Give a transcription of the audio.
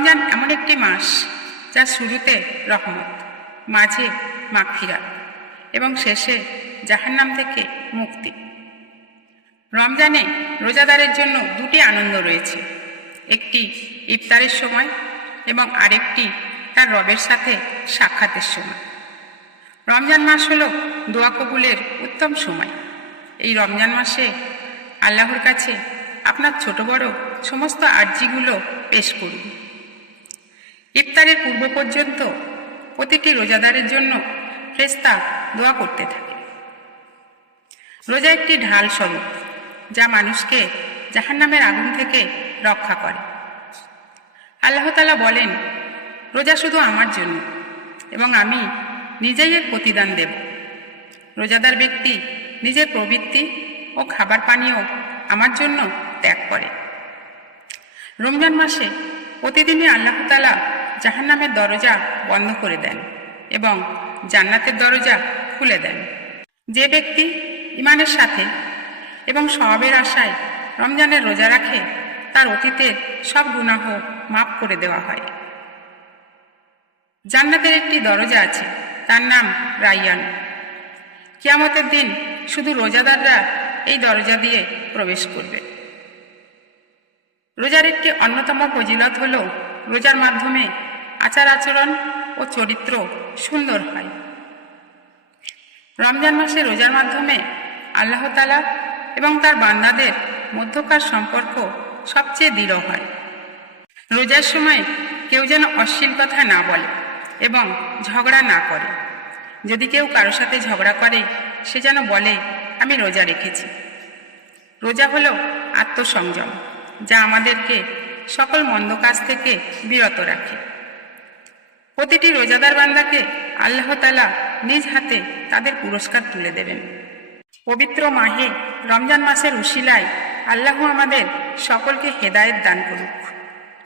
রমজান এমন একটি মাস যা শুরুতে রহমত, মাঝে মাগফিরাত এবং শেষে জাহান্নাম থেকে মুক্তি। রমজানে রোজাদারের জন্য দুটি আনন্দ রয়েছে, একটি ইফতারের সময় এবং আরেকটি তার রবের সাথে সাক্ষাতের সময়। রমজান মাস হলো দোয়া কবুলের উত্তম সময়। এই রমজান মাসে আল্লাহর কাছে আপনার ছোট বড় সমস্ত আর্জিগুলো পেশ করুন। ইফতারের পূর্ব পর্যন্ত প্রতিটি রোজাদারের জন্য ফেরেশতা দোয়া করতে থাকে। রোজা একটি ঢাল স্বরূপ যা মানুষকে জাহান্নামের আগুন থেকে রক্ষা করে। আল্লাহ তাআলা বলেন, রোজা শুধু আমার জন্য এবং আমি নিজেই এর প্রতিদান দেব। রোজাদার ব্যক্তি নিজের প্রবৃত্তি ও খাবার পানীয় আমার জন্য ত্যাগ করে। রমজান মাসে প্রতিদিনই আল্লাহ তাআলা জাহান্নামের দরজা বন্ধ করে দেন এবং জান্নাতের দরজা খুলে দেন। যে ব্যক্তি ঈমানের সাথে এবং সওয়াবের আশায় রমজানের রোজা রাখে, তার অতীতের সব গুনাহ মাফ করে দেওয়া হয়। জান্নাতের একটি দরজা আছে, তার নাম রায়্যান। কিয়ামতের দিন শুধু রোজাদাররা এই দরজা দিয়ে প্রবেশ করবে। রোজার একটি অন্যতম ফজিলত হল রোজার মাধ্যমে আচার আচরণ ও চরিত্র সুন্দর হয়। রমজান মাসে রোজার মাধ্যমে আল্লাহ তাআলা এবং তার বান্দাদের মধ্যকার সম্পর্ক সবচেয়ে দৃঢ় হয়। রোজার সময় কেউ যেন অশ্লীল কথা না বলে এবং ঝগড়া না করে। যদি কেউ কারোর সাথে ঝগড়া করে, সে যেন বলে, আমি রোজা রেখেছি। রোজা হলো আত্মসংযম, যা আমাদেরকে সকল মন্দ কাজ থেকে বিরত রাখে। প্রতিটি রোজাদার বান্দাকে আল্লাহ তাআলা নিজ হাতে তাদের পুরস্কার তুলে দেবেন। পবিত্র মাহে রমজান মাসের উশিলায় আল্লাহ আমাদের সকলকে হেদায়েত দান করুক।